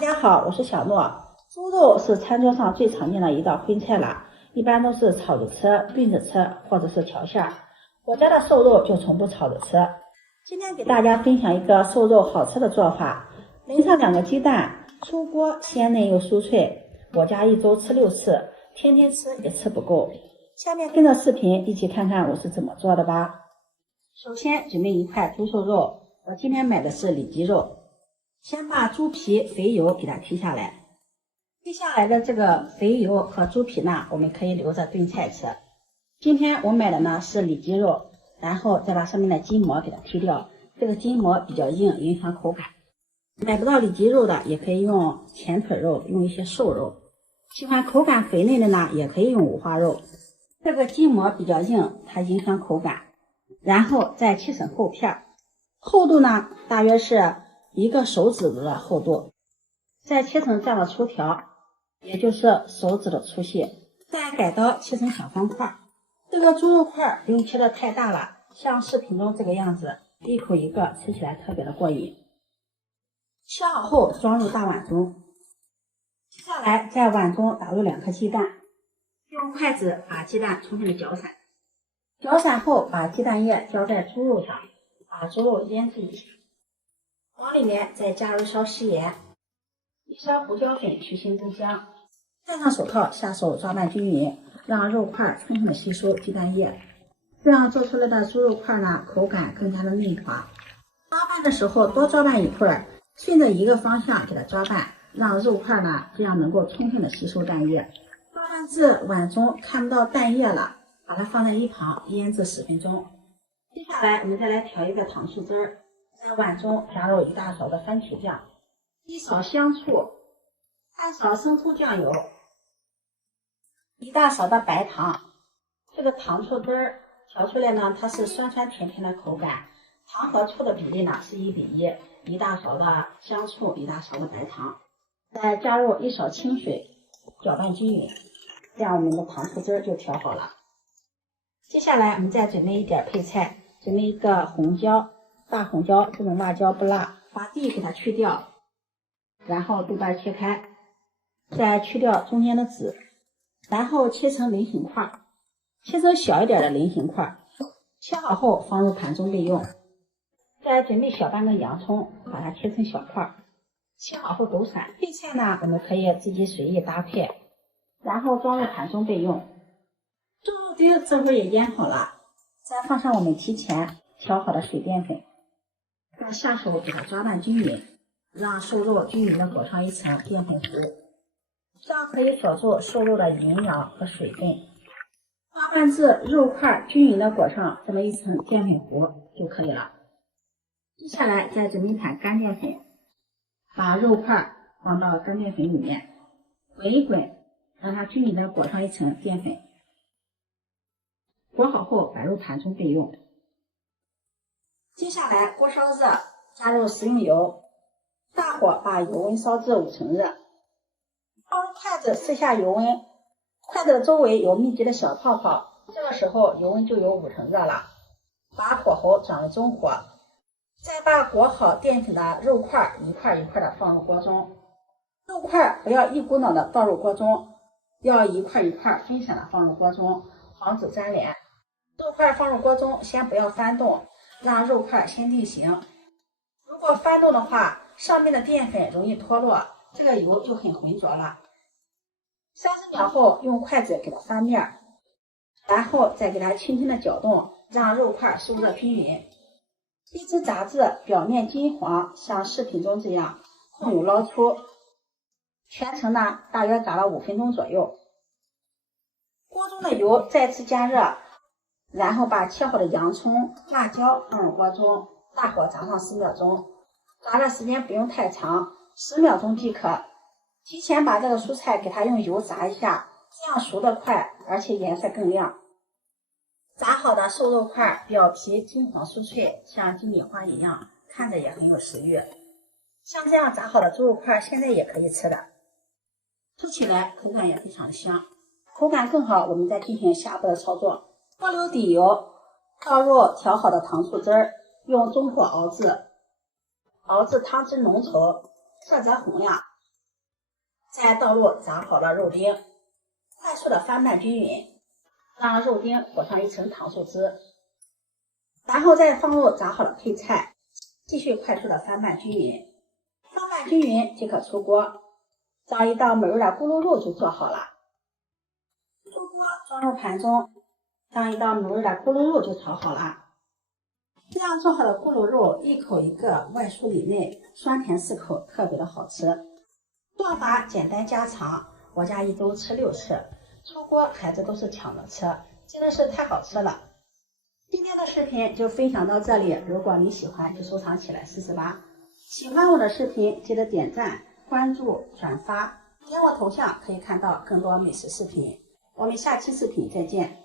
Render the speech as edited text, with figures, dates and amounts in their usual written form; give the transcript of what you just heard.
家好，我是小诺。猪肉是餐桌上最常见的一道荤菜了，一般都是炒着吃、炖着吃，或者是调馅儿。我家的瘦肉就从不炒着吃。今天给大家分享一个瘦肉好吃的做法，淋上2个鸡蛋，出锅鲜嫩又酥脆。我家1周吃6次，天天吃也吃不够。下面跟着视频一起看看我是怎么做的吧。首先准备1块猪瘦肉，我今天买的是里脊肉。先把猪皮肥油给它剔下来，剔下来的这个肥油和猪皮呢，我们可以留着炖菜吃。今天我买的呢是里脊肉，然后再把上面的筋膜给它剔掉，这个筋膜比较硬，影响口感。买不到里脊肉的也可以用前腿肉，用一些瘦肉。喜欢口感肥嫩的呢，也可以用五花肉。这个筋膜比较硬，它影响口感。然后再切成厚片，厚度呢大约是1个手指的厚度，再切成这样的粗条，也就是手指的粗细，再改刀切成小方块。这个猪肉块不用切得太大了，像视频中这个样子，一口一个，吃起来特别的过瘾。切好后装入大碗中，接下来在碗中打入2颗鸡蛋，用筷子把鸡蛋充分的搅散。搅散后把鸡蛋液浇在猪肉上，把猪肉腌制一下。往里面再加入1勺食盐，1勺胡椒粉去腥增香，戴上手套下手抓拌均匀，让肉块充分的吸收鸡蛋液，这样做出来的猪肉块呢，口感更加的嫩滑。抓拌的时候多抓拌一会儿，顺着一个方向给它抓拌，让肉块呢这样能够充分的吸收蛋液。抓拌至碗中看不到蛋液了，把它放在一旁腌制10分钟。接下来我们再来调一个糖醋汁儿。在碗中加入1大勺的番茄酱，1勺香醋，3勺生抽酱油，1大勺的白糖。这个糖醋汁儿调出来呢，它是酸酸甜甜的口感，糖和醋的比例呢是1比1， 1大勺的香醋，1大勺的白糖，再加入1勺清水，搅拌均匀，这样我们的糖醋汁儿就调好了。接下来我们再准备一点配菜，准备一个红椒。大红椒，这种辣椒不辣，把蒂给它去掉，然后豆瓣切开，再去掉中间的籽，然后切成菱形块，切成小一点的菱形块，切好后放入盘中备用。再准备小半个洋葱，把它切成小块，切好后抖散。配菜呢，我们可以自己随意搭配，然后装入盘中备用。猪肉丁这会儿也腌好了，再放上我们提前调好的水淀粉。再下手给它抓拌均匀，让瘦肉均匀的裹上一层淀粉糊，这样可以锁住瘦肉的营养和水分。抓拌至肉块均匀的裹上这么一层淀粉糊就可以了。接下来再准备一盘干淀粉，把肉块放到干淀粉里面，滚一滚，让它均匀的裹上一层淀粉。裹好后摆入盘中备用。接下来锅烧热，加入食用油，大火把油温烧至5成热，放入筷子试下油温，筷子的周围有密集的小泡泡，这个时候油温就有5成热了，把火候转为中火，再把裹好淀粉的肉块一块一块的放入锅中，肉块不要一股脑的倒入锅中，要一块一块分散的放入锅中，防止粘连。肉块放入锅中先不要翻动，让肉块先定型，如果翻动的话，上面的淀粉容易脱落，这个油就很浑浊了。30秒后用筷子给它翻面，然后再给它轻轻的搅动，让肉块受热均匀，一直炸至表面金黄，像视频中这样，控油捞出。全程呢大约炸了5分钟左右。锅中的油再次加热，然后把切好的洋葱、辣椒放入锅中，大火炸上10秒钟，炸的时间不用太长，10秒钟即可。提前把这个蔬菜给它用油炸一下，这样熟得快，而且颜色更亮。炸好的瘦肉块表皮金黄酥脆，像鸡米花一样，看着也很有食欲。像这样炸好的猪肉块现在也可以吃的，吃起来口感也非常香。口感更好，我们再进行下步的操作。锅留底油，倒入调好的糖醋汁儿，用中火熬制汤汁浓稠，色泽红亮，再倒入炸好的肉丁，快速的翻拌均匀，让肉丁裹上一层糖醋汁，然后再放入炸好的配菜，继续快速的翻拌均匀。翻拌均匀即可出锅，找一道美味的咕噜肉就做好了。出锅装入盘中，让一道美味的咕噜肉就炒好了。这样做好的咕噜肉一口一个，外酥里内，酸甜适口，特别的好吃。做法简单家常，我家一周吃6次，出锅孩子都是抢着吃，真的是太好吃了。今天的视频就分享到这里，如果你喜欢就收藏起来试试吧。喜欢我的视频记得点赞、关注、转发，点我头像可以看到更多美食视频。我们下期视频再见。